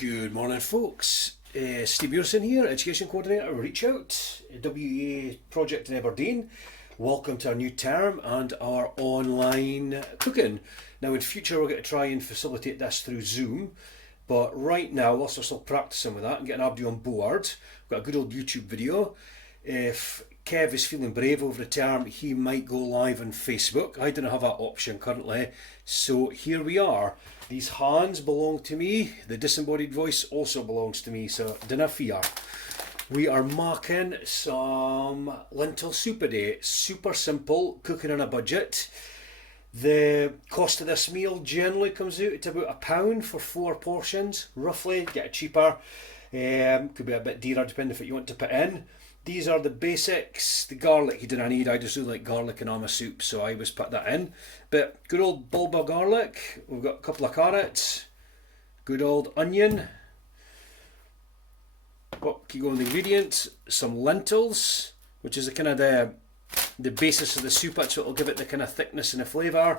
Good morning, folks. Steve Muirson here, Education Coordinator, Reach Out, WEA project in Aberdeen. Welcome to our new term and our online cooking. Now in future we're going to try and facilitate this through Zoom, but right now, whilst we're still practicing with that and getting everybody on board, we've got a good old YouTube video. If Kev is feeling brave over the term, he might go live on Facebook. I don't have that option currently, so here we are. These hands belong to me, the disembodied voice also belongs to me, so dinna fear. We are making some lentil soup today. Super simple, cooking on a budget. The cost of this meal generally comes out to about £1 for 4 portions, roughly. Get it cheaper, could be a bit dearer depending if you want to put in. These are the basics. The garlic you didn't need, I just do like garlic in all my soup, so I always put that in. But good old bulb of garlic, we've got a couple of carrots, good old onion. What keep going with the ingredients? Some lentils, which is the kind of the basis of the soup. That's what will give it the kind of thickness and the flavour.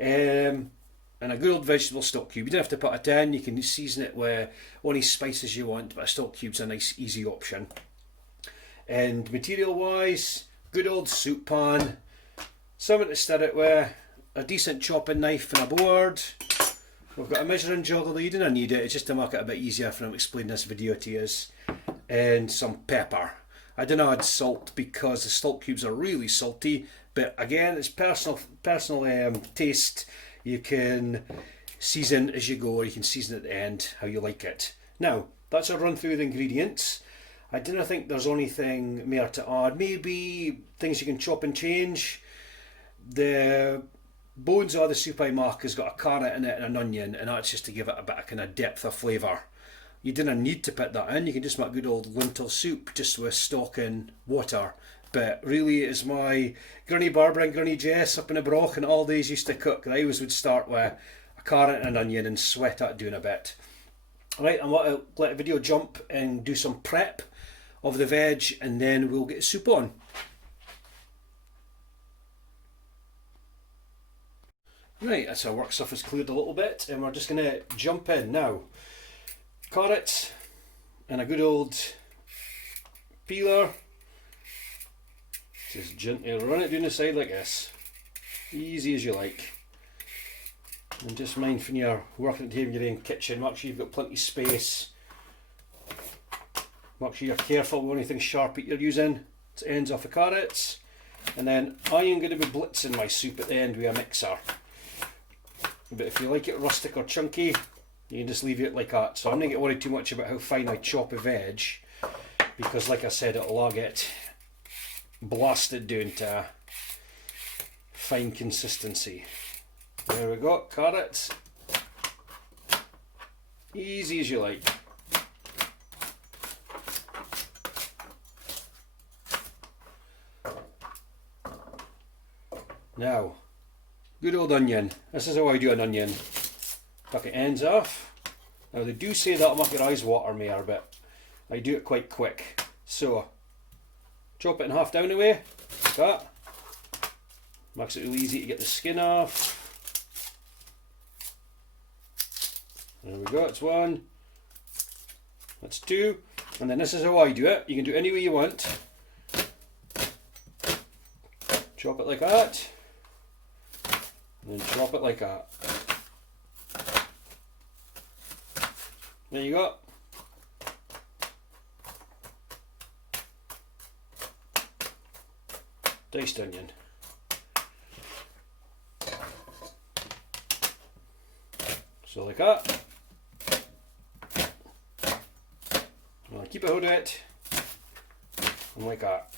And a good old vegetable stock cube. You don't have to put it in, you can season it with any spices you want, but a stock cube's a nice easy option. And material wise, good old soup pan, something to stir it with, a decent chopping knife and a board. We've got a measuring jug, although you don't need it, it's just to make it a bit easier for him to explain this video to you. And some pepper. I don't add salt because the salt cubes are really salty, but again, it's personal taste. You can season as you go, or you can season at the end how you like it. Now, that's a run through the ingredients. I don't think there's anything more to add. Maybe things you can chop and change. The bones of the soup I make has got a carrot in it and an onion, and that's just to give it a bit of kind of depth of flavour. You didn't need to put that in, you can just make good old lentil soup just with stock and water. But really, it's my Granny Barbara and Granny Jess up in the Broch and all days used to cook. I always would start with a carrot and an onion and sweat at doing a bit. Right, I want to let the video jump and do some prep of the veg, and then we'll get the soup on. Right, that's our work surface cleared a little bit, and we're just going to jump in now. Carrots and a good old peeler. Just gently run it down the side like this, easy as you like. And just mind when you're working at home in your own kitchen, make sure you've got plenty of space. Make sure you're careful with anything sharp that you're using. It ends off the carrots. And then I am going to be blitzing my soup at the end with a mixer. But if you like it rustic or chunky, you can just leave it like that. So I'm not going to get worried too much about how fine I chop a veg, because like I said, it'll all get blasted down to a fine consistency. There we go, carrots. Easy as you like. Now, good old onion. This is how I do an onion. Tuck it ends off. Now they do say that'll make your eyes water more, but I do it quite quick. So, chop it in half down the way, like that. Makes it really easy to get the skin off. There we go, it's one. That's two. And then this is how I do it. You can do it any way you want. Chop it like that. And then chop it like that. There you go. Diced onion. So like that. I'll keep a hold of it. And like that.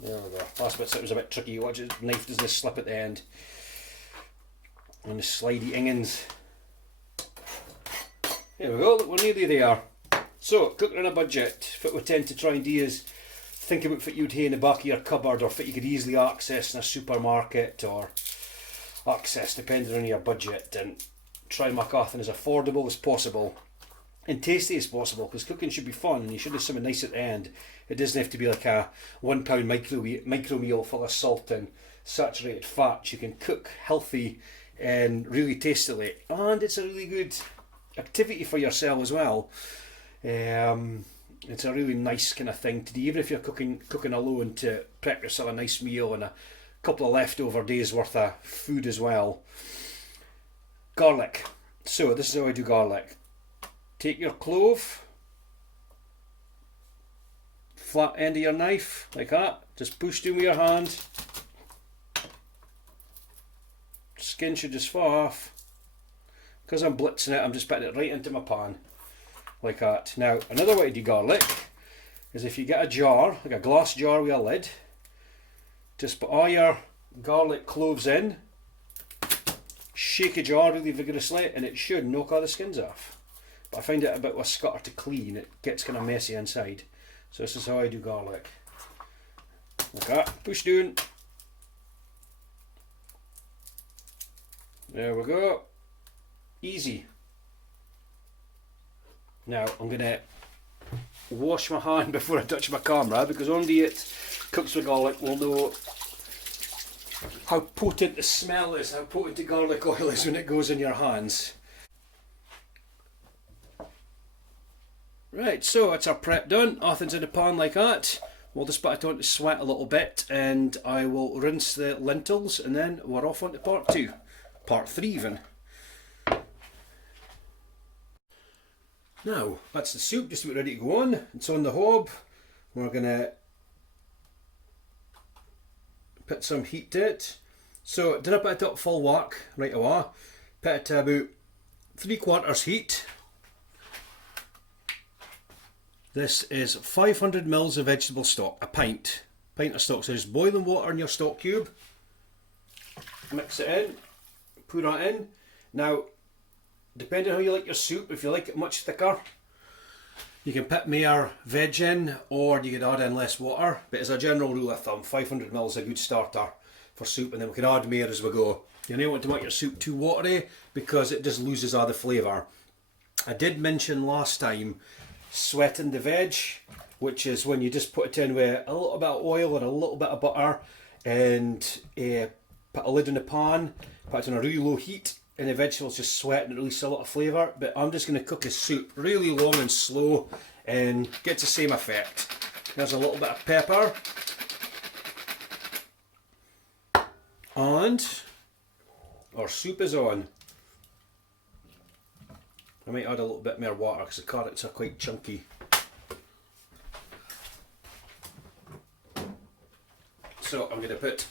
There we go. Last bit was a bit tricky. Watch it, knife doesn't slip at the end. And the slidey ingans. There we go, look, we're nearly there. So, cooking on a budget. What we tend to try and do is think about what you'd have in the back of your cupboard, or what you could easily access in a supermarket, or access depending on your budget, and try and make everything as affordable as possible and tasty as possible, because cooking should be fun and you should have something nice at the end. It doesn't have to be like a £1 micro meal full of salt and saturated fats. You can cook healthy and really tastily, and it's a really good activity for yourself as well. It's a really nice kind of thing to do, even if you're cooking alone, to prep yourself a nice meal and a couple of leftover days worth of food as well. Garlic. So this is how I do garlic. Take your clove, flat end of your knife like that, just push down with your hand. Skin should just fall off. Because I'm blitzing it, I'm just putting it right into my pan like that. Now another way to do garlic is if you get a jar, like a glass jar with a lid, just put all your garlic cloves in, shake a jar really vigorously, and it should knock all the skins off. But I find it a bit of a scutter to clean, it gets kind of messy inside. So this is how I do garlic. Like that, push down. There we go. Easy. Now I'm going to wash my hand before I touch my camera, because only it cooks with garlic will know how potent the smell is, how potent the garlic oil is when it goes in your hands. Right, so it's our prep done. Everything's in the pan like that. We'll just put it on to sweat a little bit, and I will rinse the lentils, and then we're off on to part 2. Part 3 even. Now, that's the soup just about ready to go on. It's on the hob. We're going to put some heat to it. So, did I put it up full whack right away? Put it to about 3/4 heat. This is 500 ml of vegetable stock, a pint of stock. So just boiling water in your stock cube, mix it in, put that in. Now, depending on how you like your soup, if you like it much thicker, you can put more veg in, or you could add in less water. But as a general rule of thumb, 500 ml is a good starter for soup, and then we can add more as we go. You don't want to make your soup too watery, because it just loses all the flavour. I did mention last time sweating the veg, which is when you just put it in with a little bit of oil and a little bit of butter, and put a lid on the pan, put it on a really low heat, and the vegetables just sweat and release a lot of flavour. But I'm just going to cook a soup really long and slow and get the same effect. There's a little bit of pepper, and our soup is on. I might add a little bit more water because the carrots are quite chunky. So I'm going to put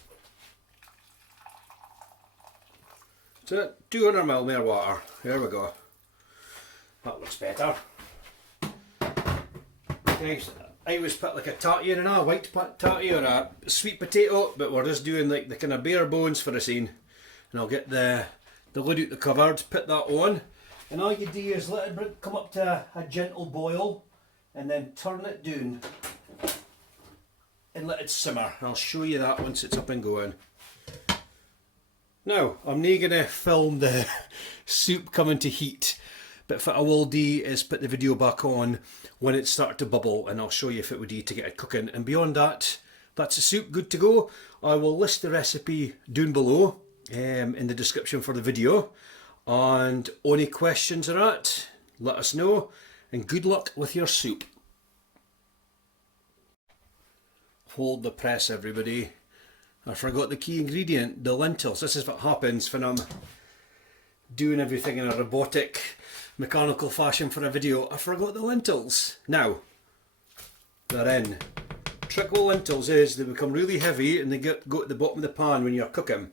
200 ml more water. There we go. That looks better. Okay, I always put like a tatty in, a white tatty or a sweet potato, but we're just doing like the kind of bare bones for the scene. And I'll get the lid out the cupboard, put that on. And all you do is let it come up to a gentle boil, and then turn it down and let it simmer. I'll show you that once it's up and going. Now, I'm not going to film the soup coming to heat, but what I will do is put the video back on when it starts to bubble, and I'll show you if it would do to get it cooking. And beyond that, that's the soup good to go. I will list the recipe down below in the description for the video. And any questions are at, let us know, and good luck with your soup. Hold the press, everybody. I forgot the key ingredient, the lentils. This is what happens when I'm doing everything in a robotic, mechanical fashion for a video. I forgot the lentils. Now, they're in. The trick with lentils is they become really heavy and they go at the bottom of the pan when you're cooking.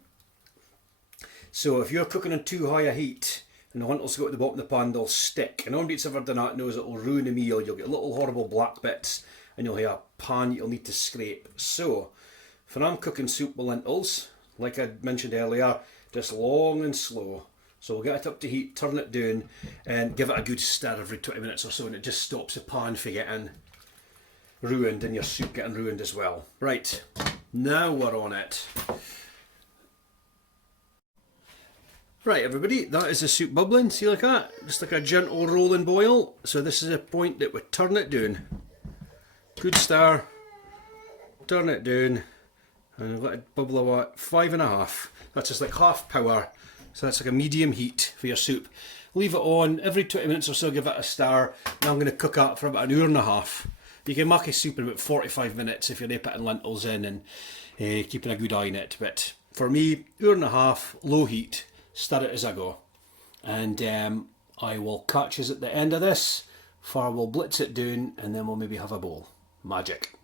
So if you're cooking on too high a heat and the lentils go at the bottom of the pan, they'll stick. And nobody that's ever done that knows it'll ruin a meal. You'll get little horrible black bits and you'll have a pan you'll need to scrape. So, when I'm cooking soup with lentils, like I mentioned earlier, just long and slow. So we'll get it up to heat, turn it down, and give it a good stir every 20 minutes or so, and it just stops the pan from getting ruined and your soup getting ruined as well. Right, now we're on it. Right everybody, that is the soup bubbling, see like that? Just like a gentle rolling boil. So this is a point that we turn it down. Good stir, turn it down, and let it bubble away. 5.5. That's just like half power. So that's like a medium heat for your soup. Leave it on, every 20 minutes or so give it a stir. Now I'm going to cook that for about an hour and a half. You can make a soup in about 45 minutes if you're putting lentils in and keeping a good eye on it. But for me, hour and a half, low heat, stir it as I go. And I will catch us at the end of this, for we'll blitz it down and then we'll maybe have a bowl. Magic.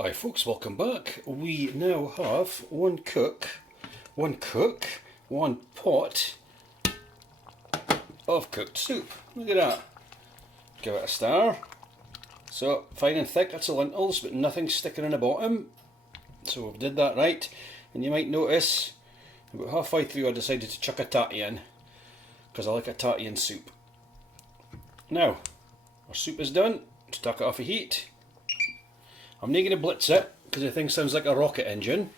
Hi folks, welcome back. We now have one pot of cooked soup. Look at that. Give it a stir. So fine and thick, that's the lentils, but nothing sticking in the bottom. So we did that right. And you might notice about halfway through I decided to chuck a tatty in, because I like a tatty in soup. Now, our soup is done. Let's take it off the heat. I'm not going to blitz it, because the thing sounds like a rocket engine.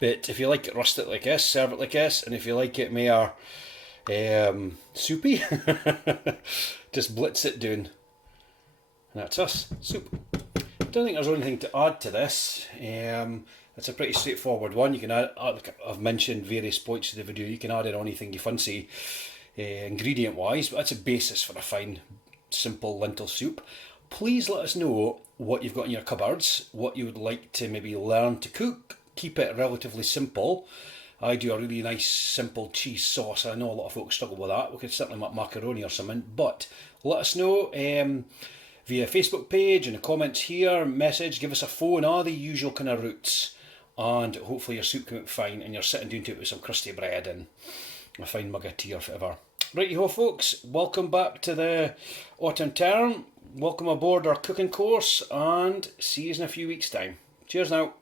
But if you like it rustic like this, serve it like this. And if you like it more soupy, just blitz it down. And that's us, soup. I don't think there's anything to add to this. It's a pretty straightforward one. You can add, like I've mentioned various points of the video, you can add in anything you fancy ingredient wise, but that's a basis for a fine, simple lentil soup. Please let us know what you've got in your cupboards, what you would like to maybe learn to cook. Keep it relatively simple. I do a really nice simple cheese sauce. I know a lot of folks struggle with that. We could certainly make macaroni or something, but let us know via Facebook page, in the comments here, message, give us a phone, all the usual kind of routes, and hopefully your soup came out fine and you're sitting down to it with some crusty bread and a fine mug of tea or whatever. Right you ho folks, welcome back to the autumn term. Welcome aboard our cooking course, and see you in a few weeks' time. Cheers now.